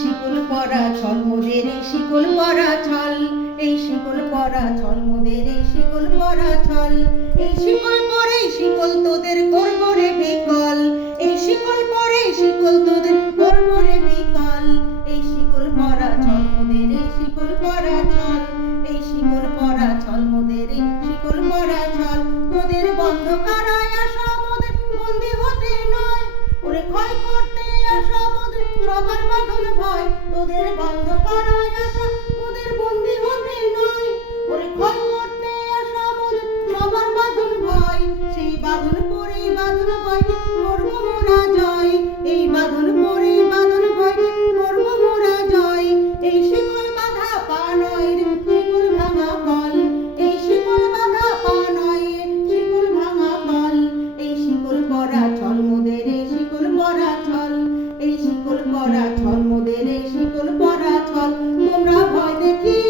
শিকল পরা ছল মোদের এই শিকল পরা ছল, এই শিকল পরা ছল মোদের এই শিকল পরা ছল। এই শিকল পরে শিকল তোদের করব রে বিকল, এই শিকল পরে শিকল তোদের করব রে বিকল। এই শিকল পরা ছল মোদের এই শিকল পরা ছল, এই শিকল পরা ছল মোদের এই শিকল পরা ছল। তোদের বন্ধ কারায় আসা মোদের বন্দী হতে নয়, ওরে ক্ষয় করতে আসা মোদের সবার বাঁধন ভয়। তোদের বন্ধ কারায় আসা মোদের বন্দী হতে নয়, ওরে ক্ষয় করতে আসা মোদের সবার বাঁধন ভয়। সেই বাঁধন পরে বাঁধন ভয় করব মোরা জয়, এই বাঁধন পরে বাঁধন ভয় করব মোরা জয়। এই শিকল বাঁধা পা নয় রে শিকল ভাঙা কল, এই শিকল বাঁধা পা নয় শিকল ভাঙা কল। এই শিকল পরা ছল মোদের এই শিকল পরা ছল, এই শিকল পরা ছল মোদের এই শিকল পরা ছল। তোমরা ভয় দেখিয়ে